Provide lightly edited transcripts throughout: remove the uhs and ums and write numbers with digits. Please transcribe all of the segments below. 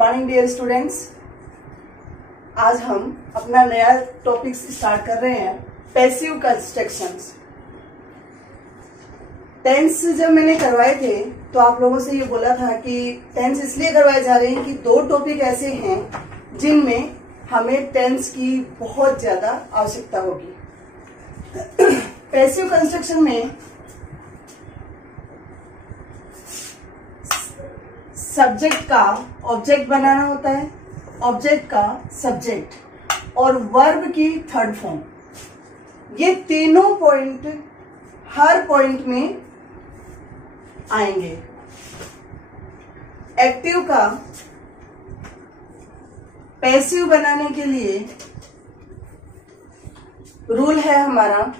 Morning dear students. आज हम अपना नया टॉपिक स्टार्ट कर रहे हैं, पैसिव कंस्ट्रक्शंस। टेंस जब मैंने करवाए थे तो आप लोगों से ये बोला था कि टेंस इसलिए करवाए जा रहे हैं कि दो टॉपिक ऐसे हैं जिनमें हमें टेंस की बहुत ज्यादा आवश्यकता होगी। पैसिव कंस्ट्रक्शन में सब्जेक्ट का ऑब्जेक्ट बनाना होता है, ऑब्जेक्ट का सब्जेक्ट और वर्ब की थर्ड फॉर्म। ये तीनों पॉइंट हर पॉइंट में आएंगे। एक्टिव का पैसिव बनाने के लिए रूल है हमारा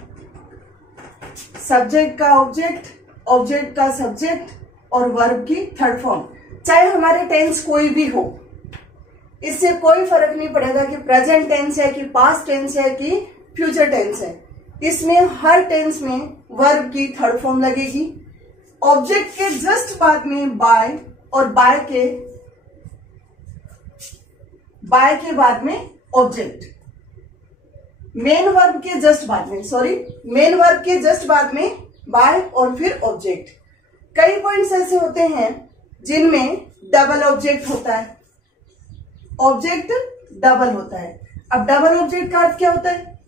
सब्जेक्ट का ऑब्जेक्ट, ऑब्जेक्ट का सब्जेक्ट और वर्ब की थर्ड फॉर्म। चाहे हमारे टेंस कोई भी हो, इससे कोई फर्क नहीं पड़ेगा कि प्रेजेंट टेंस है कि पास्ट टेंस है कि फ्यूचर टेंस है। इसमें हर टेंस में वर्ब की थर्ड फॉर्म लगेगी। ऑब्जेक्ट के जस्ट बाद में बाय और बाय के बाद में ऑब्जेक्ट। मेन वर्ब के जस्ट बाद में मेन वर्ब के जस्ट बाद में बाय और फिर ऑब्जेक्ट। कई पॉइंट्स ऐसे होते हैं जिनमें डबल ऑब्जेक्ट होता है, ऑब्जेक्ट डबल होता है। अब डबल ऑब्जेक्ट का अर्थ क्या होता है?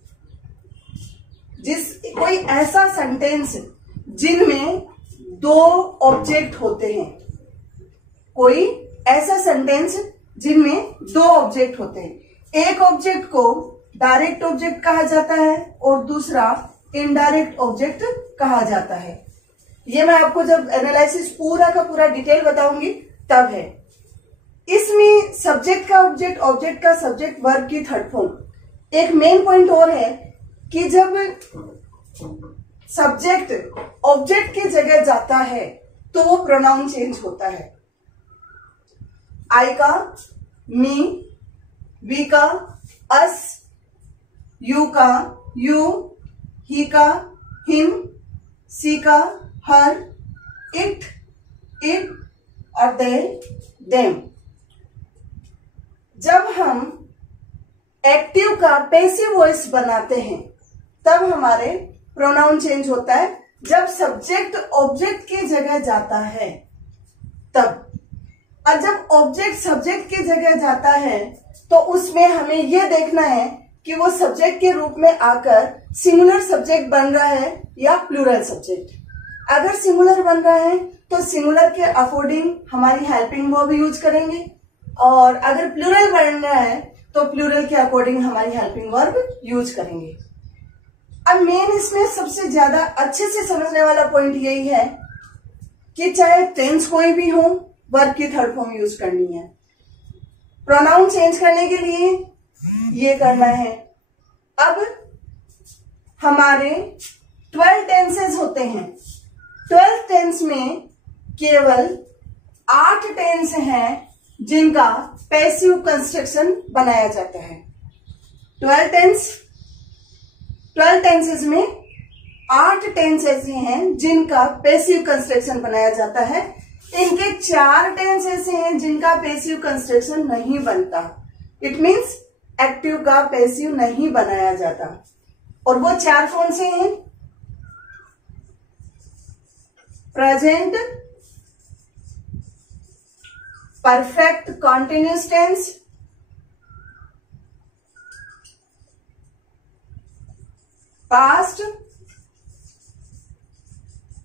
कोई ऐसा सेंटेंस जिनमें दो ऑब्जेक्ट होते हैं, कोई ऐसा सेंटेंस जिनमें दो ऑब्जेक्ट होते हैं। एक ऑब्जेक्ट को डायरेक्ट ऑब्जेक्ट कहा जाता है और दूसरा इनडायरेक्ट ऑब्जेक्ट कहा जाता है। ये मैं आपको जब एनालिसिस पूरा का पूरा डिटेल बताऊंगी तब है। इसमें सब्जेक्ट का ऑब्जेक्ट, ऑब्जेक्ट का सब्जेक्ट, वर्ब की थर्ड फॉर्म। एक मेन पॉइंट और है कि जब सब्जेक्ट ऑब्जेक्ट की जगह जाता है तो वो प्रोनाउन चेंज होता है। आई का मी, वी का अस, यू का यू, ही का हिम, सी का हर, इट और दे देम। जब हम एक्टिव का पैसिव वॉइस बनाते हैं तब हमारे प्रोनाउन चेंज होता है। जब सब्जेक्ट ऑब्जेक्ट की जगह जाता है तब। और जब ऑब्जेक्ट सब्जेक्ट की जगह जाता है तो उसमें हमें यह देखना है कि वो सब्जेक्ट के रूप में आकर सिंगुलर सब्जेक्ट बन रहा है या प्लूरल सब्जेक्ट। अगर सिंगुलर बन रहा है तो सिंगुलर के अकॉर्डिंग हमारी हेल्पिंग वर्ब यूज करेंगे, और अगर प्लूरल बन रहा है तो प्लूरल के अकॉर्डिंग हमारी हेल्पिंग वर्ब यूज करेंगे। अब मेन इसमें सबसे ज्यादा अच्छे से समझने वाला पॉइंट यही है कि चाहे टेंस कोई भी हो, वर्ब की थर्ड फॉर्म यूज करनी है। प्रोनाउन चेंज करने के लिए ये करना है। अब हमारे 12 टेंसेस होते हैं। 12 टेंस में केवल 8 टेंस हैं जिनका पैसिव कंस्ट्रक्शन बनाया जाता है। 12 टेंसेस में 8 टेंस ऐसे हैं जिनका पैसिव कंस्ट्रक्शन बनाया जाता है। इनके 4 टेंस ऐसे हैं जिनका पैसिव कंस्ट्रक्शन नहीं बनता। इट मीन्स एक्टिव का पैसिव नहीं बनाया जाता। और वो 4 कौन से हैं? Present perfect continuous tense, past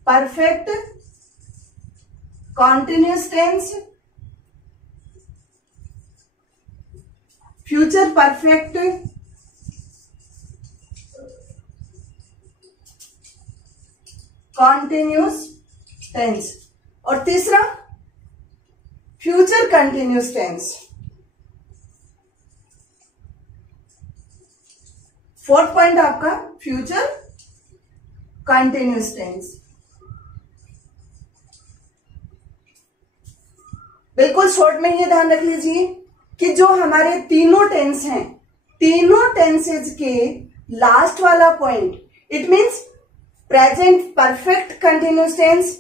perfect continuous tense, future perfect continuous tense, और तीसरा future continuous tense. Fourth point आपका फ्यूचर कंटिन्यूअस टेंस। बिल्कुल शॉर्ट में ये ध्यान रख लीजिए कि जो हमारे तीनों टेंस हैं, तीनों टेंसेज के लास्ट वाला point, it means present perfect continuous tense,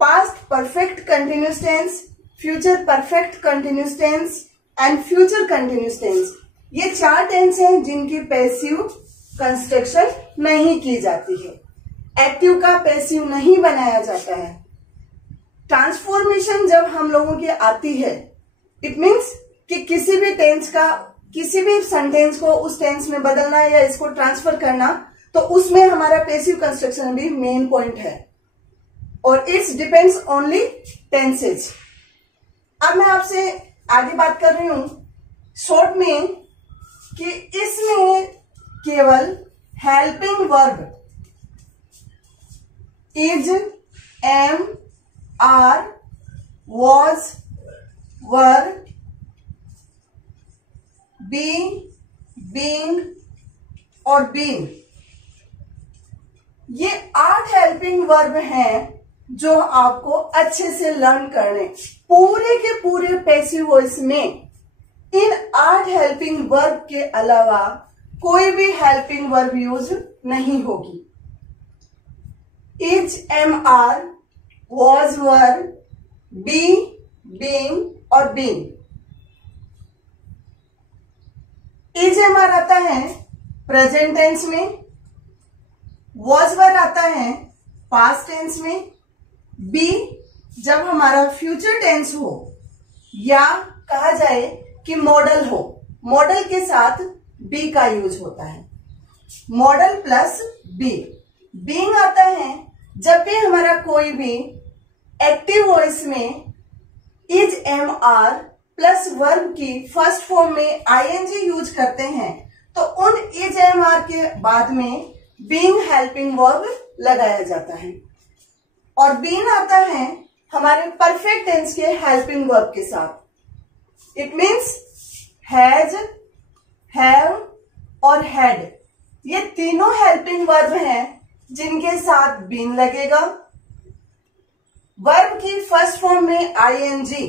past perfect continuous tense, future perfect continuous tense and future continuous tense. ये 4 टेंस हैं जिनकी पैसिव कंस्ट्रक्शन नहीं की जाती है। एक्टिव का पैसिव नहीं बनाया जाता है। ट्रांसफॉर्मेशन जब हम लोगों की आती है, इट मीन्स कि किसी भी टेंस का, किसी भी सेंटेंस को उस टेंस में बदलना या इसको ट्रांसफर करना, तो उसमें हमारा पैसिव कंस्ट्रक्शन भी मेन पॉइंट है और इट्स डिपेंड्स ओनली टेंसेज। अब मैं आपसे आगे बात कर रही हूं शॉर्ट में कि इसमें केवल helping verb is, am, are, was, were, be, being और बीइंग, ये 8 हेल्पिंग वर्ब हैं जो आपको अच्छे से लर्न करने। पूरे के पूरे पैसिव वॉइस में इन 8 हेल्पिंग वर्ब के अलावा कोई भी हेल्पिंग वर्ब यूज नहीं होगी। Is, am, are, was, were, be, being और बीइंग। इज, एम, आर आता है प्रेजेंट टेंस में, वॉज, वर आता है पास्ट टेंस में, बी जब हमारा फ्यूचर टेंस हो या कहा जाए कि मॉडल हो, मॉडल के साथ बी का यूज होता है, मॉडल प्लस बी। बीइंग आता है जब भी हमारा कोई भी एक्टिव वॉइस में is, am, are plus verb की फर्स्ट फॉर्म में आईएनजी यूज करते हैं, तो उन इज, एम, आर के बाद में बीइंग हेल्पिंग वर्ब लगाया जाता है। और बीइंग आता है हमारे परफेक्ट टेंस के हेल्पिंग वर्ब के साथ। इट मीन्स हैज, हैव और हैड, ये तीनों हेल्पिंग वर्ब हैं जिनके साथ बीइंग लगेगा। वर्ब की फर्स्ट फॉर्म में ING,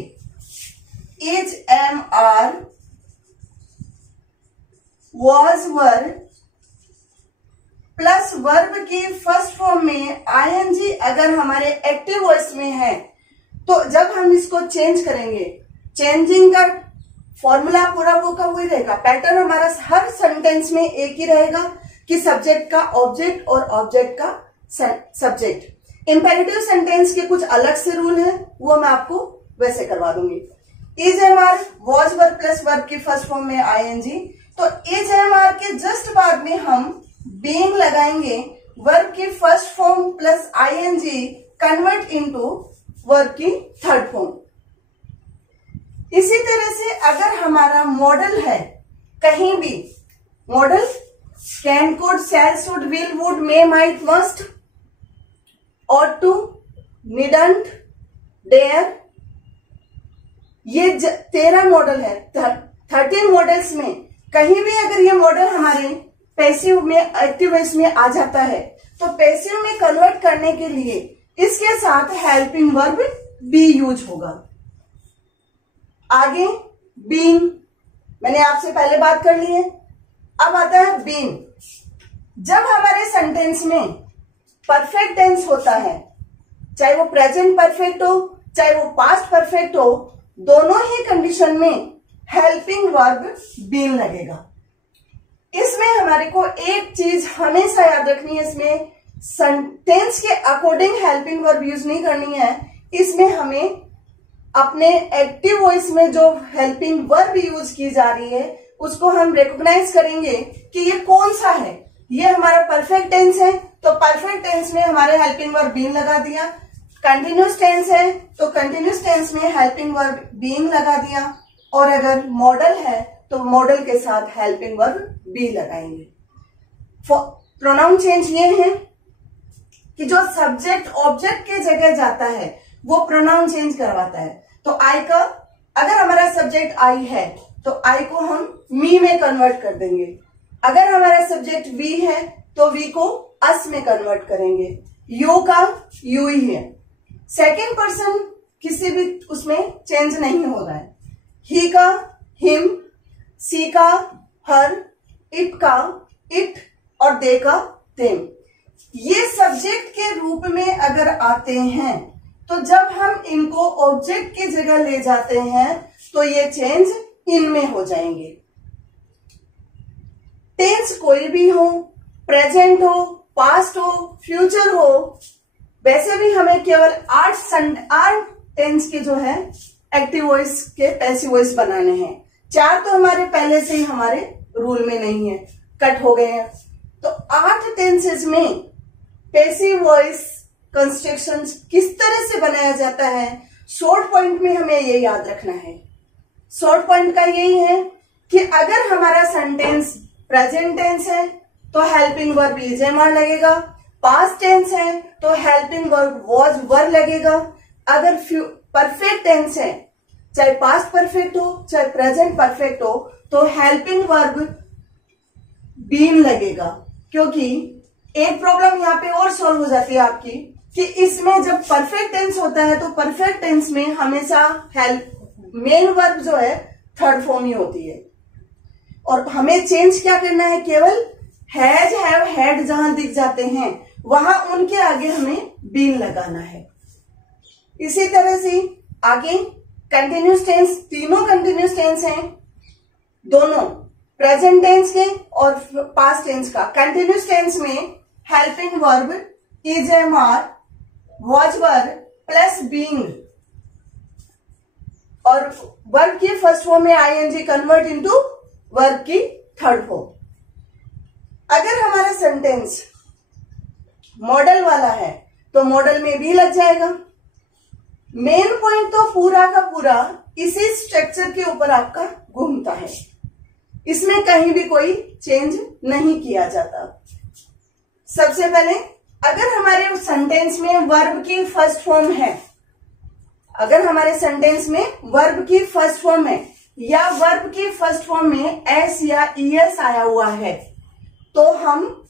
is, am, are, was, were plus verb की फर्स्ट फॉर्म में आईएनजी अगर हमारे एक्टिव वॉइस में है, तो जब हम इसको चेंज करेंगे, चेंजिंग का फॉर्मूला पूरा वो का वही रहेगा। पैटर्न हमारा हर सेंटेंस में एक ही रहेगा कि सब्जेक्ट का ऑब्जेक्ट और ऑब्जेक्ट का सब्जेक्ट। इंपेरेटिव सेंटेंस के कुछ अलग से रूल है, वो मैं आपको वैसे करवा दूंगी। Is, am, are, was, were plus verb की फर्स्ट फॉर्म में आईएनजी, तो इज, एम, आर के जस्ट बाद में हम बीइंग लगाएंगे। वर्ब की first form plus ING convert into verb की थर्ड फॉर्म। इसी तरह से अगर हमारा मॉडल है, कहीं भी modal can, could, shall, should, will, would, may, might, must, ought to, needn't, dare, ये 13 मॉडल है। 13 मॉडल्स में कहीं भी अगर ये मॉडल हमारे पैसिव में, एक्टिव वॉइस में आ जाता है, तो पैसिव में कन्वर्ट करने के लिए इसके साथ हेल्पिंग वर्ब बी यूज होगा। आगे बीइंग, मैंने आपसे पहले बात कर ली है। अब आता है बीइंग। जब हमारे सेंटेंस में परफेक्ट टेंस होता है, चाहे वो प्रेजेंट परफेक्ट हो चाहे वो पास्ट परफेक्ट हो, दोनों ही कंडीशन में हेल्पिंग वर्ब बीइंग लगेगा। इसमें हमारे को एक चीज हमेशा याद रखनी है, इसमें सेंटेंस के अकॉर्डिंग हेल्पिंग वर्ब यूज नहीं करनी है। इसमें हमें अपने एक्टिव वॉइस में जो हेल्पिंग वर्ब यूज की जा रही है उसको हम रिकॉग्नाइज करेंगे कि ये कौन सा है। ये हमारा परफेक्ट टेंस है तो परफेक्ट टेंस में हमारे हेल्पिंग वर्ब बीइंग लगा दिया। कंटिन्यूस टेंस है तो कंटिन्यूस टेंस में हेल्पिंग वर्ब बीइंग लगा दिया। और अगर मॉडल है तो मॉडल के साथ हेल्पिंग वर्ब बी लगाएंगे। प्रोनाउन चेंज ये है कि जो सब्जेक्ट ऑब्जेक्ट के जगह जाता है वो प्रोनाउन चेंज करवाता है। तो आई का, अगर हमारा सब्जेक्ट आई है तो आई को हम मी में कन्वर्ट कर देंगे। अगर हमारा सब्जेक्ट वी है तो वी को अस में कन्वर्ट करेंगे। यू का यू ही है। सेकेंड पर्सन किसी भी उसमें चेंज नहीं हो रहा है। ही का हिम, सी का हर, इट का इट और दे का देम। ये सब्जेक्ट के रूप में अगर आते हैं तो जब हम इनको ऑब्जेक्ट की जगह ले जाते हैं तो ये चेंज इनमें हो जाएंगे। टेंस कोई भी हो, प्रेजेंट हो, पास्ट हो, फ्यूचर हो, वैसे भी हमें केवल 8 टेंस के जो है एक्टिव वॉइस के पैसिव वॉइस बनाने हैं। 4 तो हमारे पहले से ही हमारे रूल में नहीं है, कट हो गए हैं। तो 8 टेंसेस में पैसिव वॉइस कंस्ट्रक्शन किस तरह से बनाया जाता है, शॉर्ट पॉइंट में हमें ये याद रखना है। शॉर्ट पॉइंट का यही है कि अगर हमारा सेंटेंस प्रेजेंट टेंस है तो helping verb is am are लगेगा, पास्ट टेंस है तो हेल्पिंग वर्ब वॉज वर लगेगा, अगर परफेक्ट टेंस है, चाहे पास्ट परफेक्ट हो चाहे प्रेजेंट परफेक्ट हो, तो हेल्पिंग वर्ब बीन लगेगा। क्योंकि एक प्रॉब्लम यहाँ पे और सॉल्व हो जाती है आपकी कि इसमें जब परफेक्ट टेंस होता है तो परफेक्ट टेंस में हमेशा मेन वर्ब जो है थर्ड फॉर्म ही होती है, और हमें चेंज क्या करना है, केवल हैज, हैव, हैड जहां दिख जाते हैं वहां उनके आगे हमें बीन लगाना है। इसी तरह से आगे कंटिन्यूस टेंस, तीनों कंटिन्यूस टेंस हैं, दोनों प्रेजेंट टेंस के और पास्ट टेंस का। कंटिन्यूस टेंस में helping verb is am are was were plus being, और वर्ब की फर्स्ट फॉर्म में आईएनजी कन्वर्ट इनटू वर्ब की थर्ड फॉर्म। अगर हमारा सेंटेंस मॉडल वाला है तो मॉडल में भी लग जाएगा। मेन पॉइंट तो पूरा का पूरा इसी स्ट्रक्चर के ऊपर आपका घूमता है, इसमें कहीं भी कोई चेंज नहीं किया जाता। सबसे पहले अगर हमारे सेंटेंस में वर्ब की फर्स्ट फॉर्म है, अगर हमारे सेंटेंस में वर्ब की फर्स्ट फॉर्म है या वर्ब की फर्स्ट फॉर्म में एस या ईएस आया हुआ है, तो हम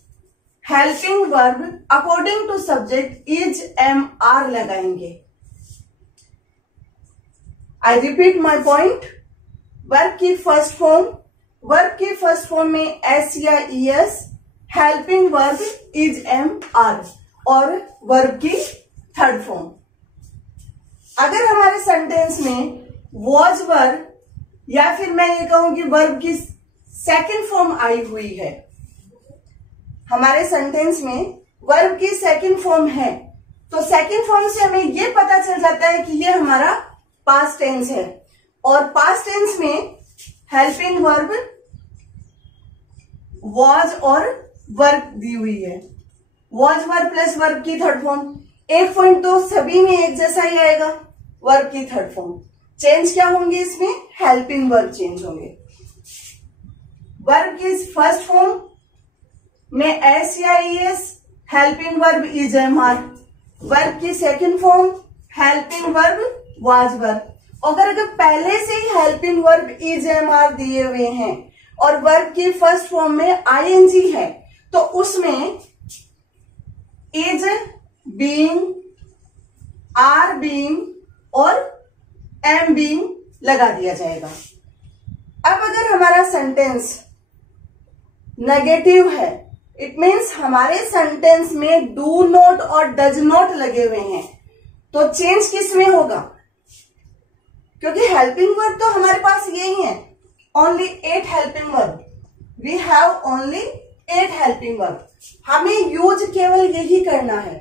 helping verb according to subject is am are लगाएंगे। I repeat my point, verb की फर्स्ट फॉर्म में एस या ES, helping verb is am are, और वर्ब की थर्ड फॉर्म। अगर हमारे सेंटेंस में वॉज वर या फिर मैं ये कहूं कि वर्ब की सेकंड फॉर्म आई हुई है, हमारे सेंटेंस में वर्ब की सेकंड फॉर्म है, तो सेकंड फॉर्म से हमें ये पता चल जाता है कि ये हमारा पास्ट टेंस है, और पास्ट टेंस में हेल्पिंग वर्ब वॉज और वर्ब दी हुई है, वॉज वर्ब प्लस वर्ब की थर्ड फॉर्म। एक पॉइंट तो सभी में एक जैसा ही आएगा, वर्ब की थर्ड फॉर्म। चेंज क्या होंगे इसमें, हेल्पिंग वर्ब चेंज होंगे। वर्ब की फर्स्ट फॉर्म में एस या ES, helping verb is am are. Verb की second form helping verb was verb. अगर पहले से ही helping verb is am are दिए हुए हैं और वर्ब की फर्स्ट फॉर्म में आईएनजी है, तो उसमें इज, बीइंग, आर बीइंग और एम बीइंग लगा दिया जाएगा। अब अगर हमारा सेंटेंस नेगेटिव है, इट मीन्स हमारे सेंटेंस में डू नॉट और डज नॉट लगे हुए हैं, तो चेंज किस में होगा, क्योंकि हेल्पिंग वर्ब तो हमारे पास यही है, only 8 helping verb, we have only 8 helping verb. हमें यूज केवल यही करना है,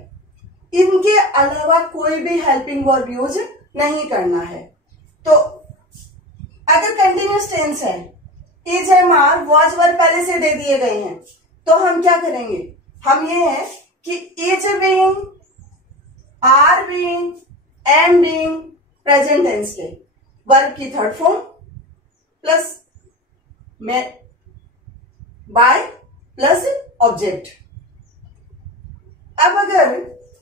इनके अलावा कोई भी हेल्पिंग वर्ब यूज नहीं करना है। तो अगर कंटिन्यूस टेंस है, is, am, are, was verb पहले से दे दिए गए हैं, तो हम क्या करेंगे, हम ये है कि is being, are being, am being present tense के वर्ब की third form plus by plus object. अब अगर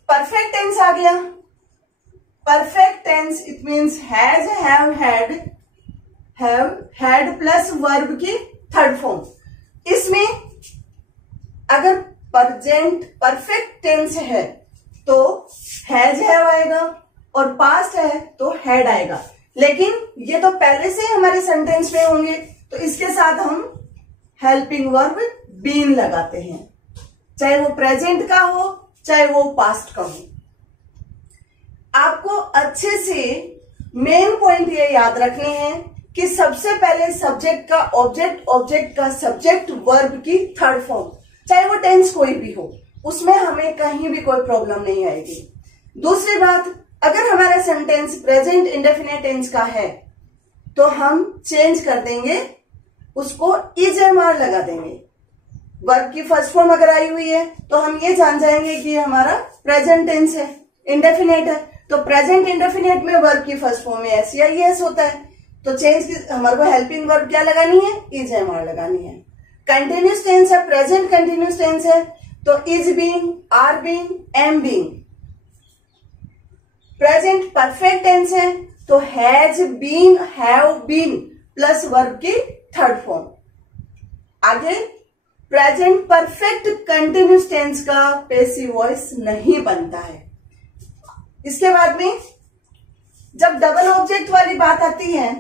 परफेक्ट टेंस आ गया, perfect tense it means has, have, had plus verb की थर्ड फॉर्म। इसमें अगर प्रेजेंट परफेक्ट टेंस है तो हैज, हैव आएगा, और पास्ट है तो हैड आएगा, लेकिन ये तो पहले से हमारे सेंटेंस में होंगे, तो इसके साथ हम हेल्पिंग वर्ब बीन लगाते हैं, चाहे वो प्रेजेंट का हो चाहे वो पास्ट का हो। आपको आपको अच्छे से मेन पॉइंट ये याद रखने हैं कि सबसे पहले सब्जेक्ट का ऑब्जेक्ट, ऑब्जेक्ट का सब्जेक्ट, वर्ब की थर्ड फॉर्म, चाहे वो टेंस कोई भी हो, उसमें हमें कहीं भी कोई प्रॉब्लम नहीं आएगी। दूसरी बात, अगर हमारा सेंटेंस प्रेजेंट इंडेफिनिट टेंस का है तो हम चेंज कर देंगे, उसको इजएमआर लगा देंगे। वर्ब की फर्स्ट फॉर्म अगर आई हुई है तो हम ये जान जाएंगे कि हमारा प्रेजेंट टेंस है, इंडेफिनिट है, तो प्रेजेंट इंडेफिनिट में वर्ब की फर्स्ट फॉर्म में एस या ईएस होता है, तो चेंज हमारे को हेल्पिंग वर्ब क्या लगानी है, इजएमआर लगानी है। कंटिन्यूस टेंस है, प्रेजेंट कंटिन्यूस टेंस है, तो is being, are being, am being. Present perfect tense है तो has been, have been plus verb की थर्ड फॉर्म। आगे प्रेजेंट परफेक्ट कंटिन्यूस टेंस का पैसिव वॉइस नहीं बनता है। इसके बाद में जब डबल ऑब्जेक्ट वाली बात आती है,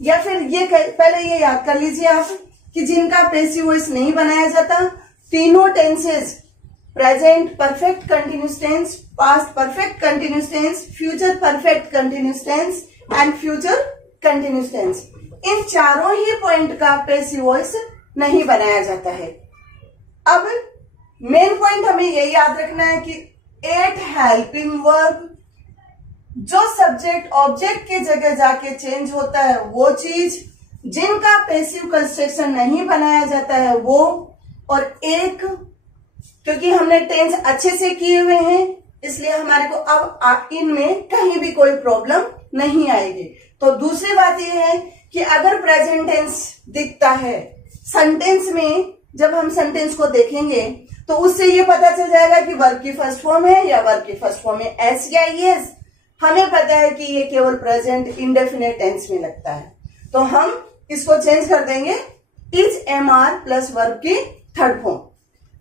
या फिर ये पहले ये याद कर लीजिए आप कि जिनका पैसिव वॉइस नहीं बनाया जाता, तीनों tenses, present perfect continuous tense, past perfect continuous tense, future perfect continuous tense and future continuous tense, इन चारों ही पॉइंट का पैसिव वॉइस नहीं बनाया जाता है। अब मेन पॉइंट हमें ये याद रखना है कि एट हेल्पिंग वर्ब, जो सब्जेक्ट ऑब्जेक्ट की जगह जाके चेंज होता है वो चीज, जिनका पैसिव कंस्ट्रक्शन नहीं बनाया जाता है वो, और एक, क्योंकि हमने टेंस अच्छे से किए हुए हैं इसलिए हमारे को अब इनमें कहीं भी कोई प्रॉब्लम नहीं आएगी। तो दूसरी बात यह है कि अगर प्रेजेंट टेंस दिखता है सेंटेंस में, जब हम सेंटेंस को देखेंगे तो उससे ये पता चल जाएगा कि वर्ब की फर्स्ट फॉर्म है या वर्ब की फर्स्ट फॉर्म है एस या ईएस। हमें पता है कि ये केवल प्रेजेंट इंडेफिनिट टेंस में लगता है, तो हम इसको चेंज कर देंगे इज एमआर प्लस वर्ब की थर्ड फॉर्म।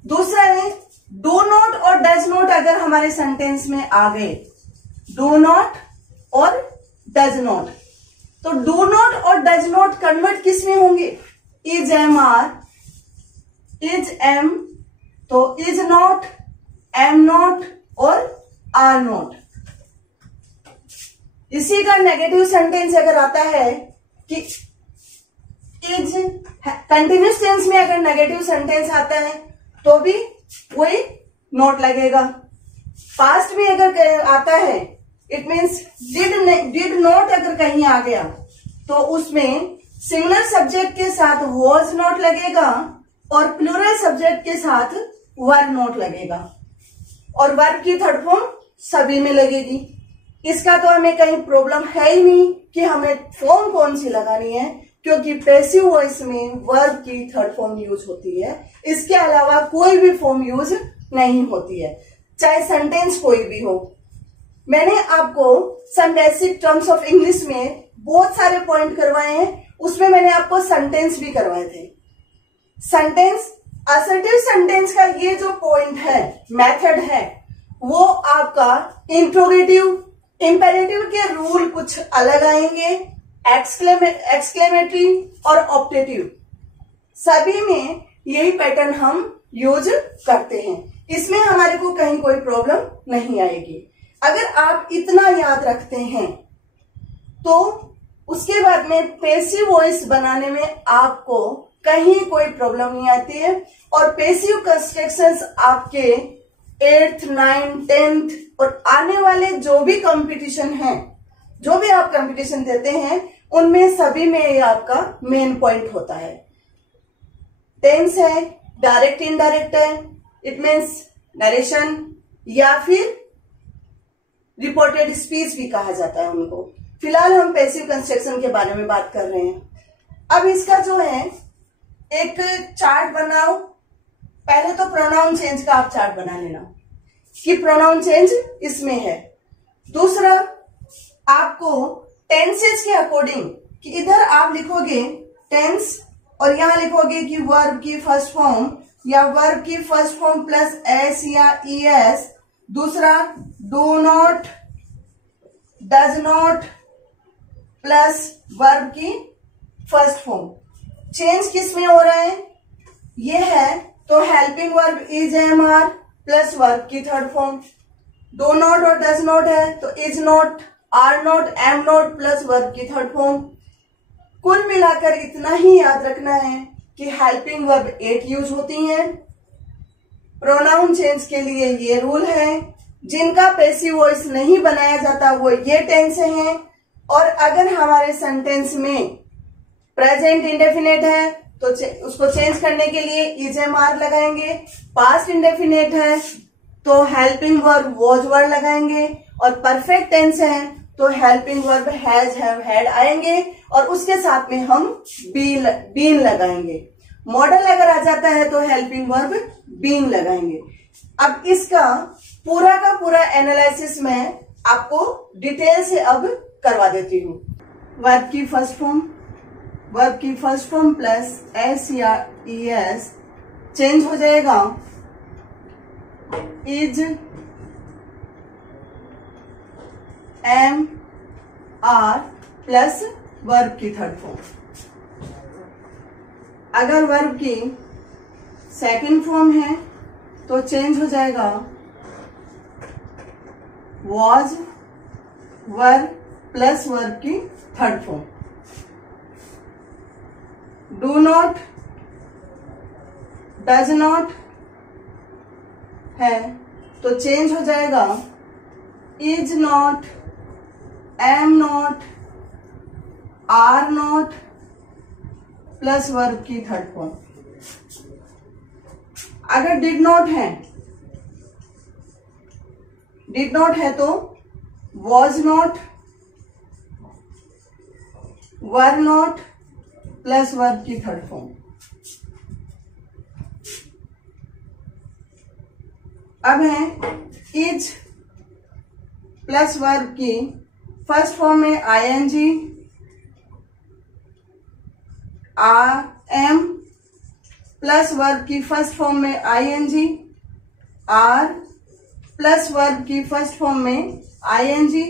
दूसरा है डू नॉट और डज नॉट, अगर हमारे सेंटेंस में आ गए डू नॉट और डज नॉट, तो डू नॉट और डज नॉट कन्वर्ट किस में होंगे, is am are, is am, तो इज नॉट, एम नॉट और आर नॉट। इसी का नेगेटिव सेंटेंस अगर आता है कि इज, कंटिन्यूस टेंस में अगर नेगेटिव सेंटेंस आता है तो भी वही नॉट लगेगा। पास्ट में अगर आता है, इट मीन्स डिड नॉट अगर कहीं आ गया तो उसमें सिंगुलर सब्जेक्ट के साथ वॉज नॉट लगेगा और प्लूरल सब्जेक्ट के साथ वर नॉट लगेगा, और वर्ब की थर्ड फॉर्म सभी में लगेगी। इसका तो हमें कहीं प्रॉब्लम है ही नहीं कि हमें फॉर्म कौन सी लगानी है, क्योंकि पैसिव वॉइस में वर्ब की थर्ड फॉर्म यूज होती है, इसके अलावा कोई भी फॉर्म यूज नहीं होती है, चाहे सेंटेंस कोई भी हो। मैंने आपको some basic terms of English में बहुत सारे पॉइंट करवाए हैं, उसमें मैंने आपको सेंटेंस भी करवाए थे। सेंटेंस, असर्टिव सेंटेंस का ये जो पॉइंट है, मेथड है, वो आपका इंट्रोगेटिव, इंपेरेटिव के रूल कुछ अलग आएंगे, एक्सक्लेमेटरी और ऑप्टेटिव, सभी में यही पैटर्न हम यूज करते हैं। इसमें हमारे को कहीं कोई प्रॉब्लम नहीं आएगी। अगर आप इतना याद रखते हैं तो उसके बाद में पैसिव वॉइस बनाने में आपको कहीं कोई प्रॉब्लम नहीं आती है, और पैसिव कंस्ट्रक्शंस आपके 8th, 9th, 10th और आने वाले जो भी कंपटीशन है, जो भी आप कंपटीशन देते हैं, उनमें सभी में ये आपका मेन पॉइंट होता है। टेंस है, डायरेक्ट इनडायरेक्ट है, इट मीन्स नरेशन या फिर रिपोर्टेड स्पीच भी कहा जाता है उनको। फिलहाल हम पैसिव कंस्ट्रक्शन के बारे में बात कर रहे हैं। अब इसका जो है एक चार्ट बनाओ। पहले तो प्रोनाउन चेंज का आप चार्ट बना लेना कि प्रोनाउन चेंज इसमें है। दूसरा, आपको टेंसेस के अकॉर्डिंग कि इधर आप लिखोगे टेंस और यहां लिखोगे कि वर्ब की फर्स्ट फॉर्म या वर्ब की फर्स्ट फॉर्म प्लस एस या ईएस। दूसरा, do not, does not plus verb की फर्स्ट फॉर्म। चेंज किस में हो रहा है, ये है तो helping verb is am are plus verb की थर्ड फॉर्म। डू नॉट और डज नॉट है तो is not, are not, am not plus verb की थर्ड फॉर्म। कुल मिलाकर इतना ही याद रखना है कि हेल्पिंग वर्ब 8 यूज होती हैं। प्रोनाउन चेंज के लिए ये रूल है, जिनका पैसिव वॉइस नहीं बनाया जाता वो ये टेंस हैं। और अगर हमारे सेंटेंस में प्रेजेंट इंडेफिनेट है तो उसको चेंज करने के लिए इज-एम-आर लगाएंगे। पास्ट इंडेफिनेट है तो हेल्पिंग वर्ब वॉज वर्ड लगाएंगे। और परफेक्ट टेंस है तो helping verb has, have, had आएंगे और उसके साथ में हम बीन लगाएंगे। मॉडल अगर आ जाता है तो हेल्पिंग वर्ब बीन लगाएंगे। अब इसका पूरा का पूरा एनालिसिस मैं आपको डिटेल से अब करवा देती हूँ। वर्ब की फर्स्ट फॉर्म प्लस एस या ईएस चेंज हो जाएगा is, am, are plus verb की थर्ड फॉर्म। अगर वर्ब की सेकंड फॉर्म है तो चेंज हो जाएगा वॉज, वर प्लस वर्ब की third form. Do not, does not है तो चेंज हो जाएगा is not, am not, are not plus verb की थर्ड फॉर्म। अगर डिड नॉट है तो was not, were not plus verb की थर्ड फॉर्म। अब है इज प्लस वर्ब की फर्स्ट फॉर्म में आईएनजी, एम प्लस वर्ब की फर्स्ट फॉर्म में आईएनजी, आर प्लस वर्ब की फर्स्ट फॉर्म में आईएनजी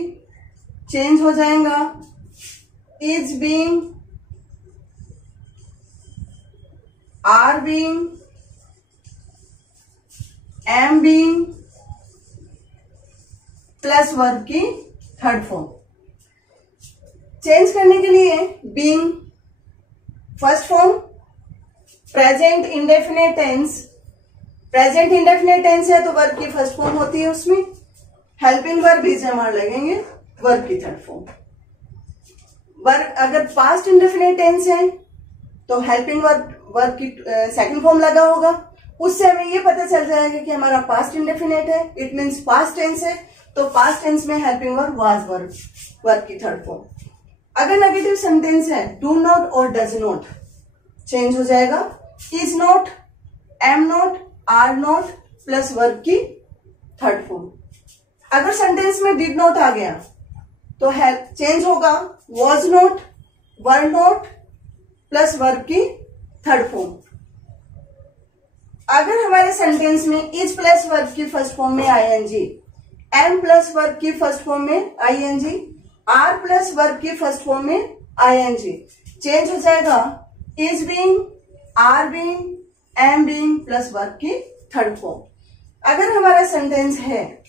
चेंज हो जाएगा is being, are being, am being plus verb की थर्ड फॉर्म। चेंज करने के लिए being first form, present indefinite tense है तो वर्ब की फर्स्ट फॉर्म होती है, उसमें हेल्पिंग वर्ब इज-एम-आर लगेंगे, वर्ब की थर्ड फॉर्म। वर्ब अगर पास्ट इंडेफिनेट टेंस है तो हेल्पिंग वर्ब की सेकंड फॉर्म लगा होगा, उससे हमें ये पता चल जाएगा कि हमारा पास्ट इंडेफिनेट है, इट मीन्स पास्ट टेंस है, तो पास्ट टेंस में हेल्पिंग वर्ब वाज वर्ब की थर्ड फॉर्म। अगर नेगेटिव सेंटेंस है डू नॉट और डज नॉट चेंज हो जाएगा is not, am not, are not plus verb की थर्ड फॉर्म। अगर सेंटेंस में डिड नॉट आ गया तो चेंज होगा was not, were not plus verb की थर्ड फॉर्म। अगर हमारे सेंटेंस में इज प्लस वर्ब की फर्स्ट फॉर्म में आईएनजी, एम प्लस वर्ब की फर्स्ट फॉर्म में आईएनजी, आर प्लस वर्ब की फर्स्ट फॉर्म में आईएनजी चेंज हो जाएगा is being, are being, am being plus verb की थर्ड फॉर्म। अगर हमारा सेंटेंस है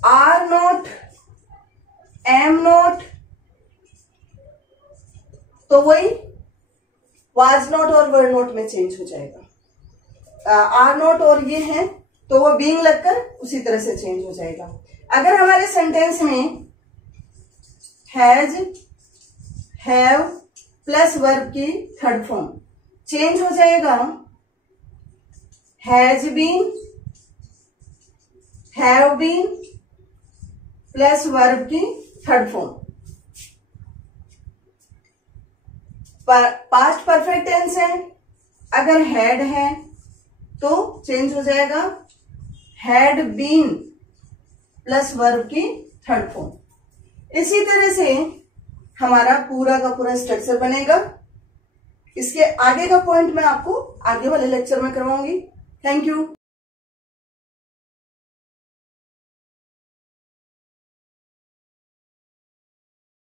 आर नॉट, एम नॉट तो वही वाज नॉट और वर नॉट में चेंज हो जाएगा। आर नॉट और ये है तो वो बीइंग लगकर उसी तरह से चेंज हो जाएगा। अगर हमारे सेंटेंस में हैज, हैव प्लस वर्ब की थर्ड फॉर्म चेंज हो जाएगा has been, have been plus verb की third form. Past perfect tense है, अगर हैड है तो चेंज हो जाएगा हैड बीन प्लस वर्ब की थर्ड फॉर्म। इसी तरह से हमारा पूरा का पूरा स्ट्रक्चर बनेगा। इसके आगे का पॉइंट मैं आपको आगे वाले लेक्चर में करवाऊंगी। Thank you.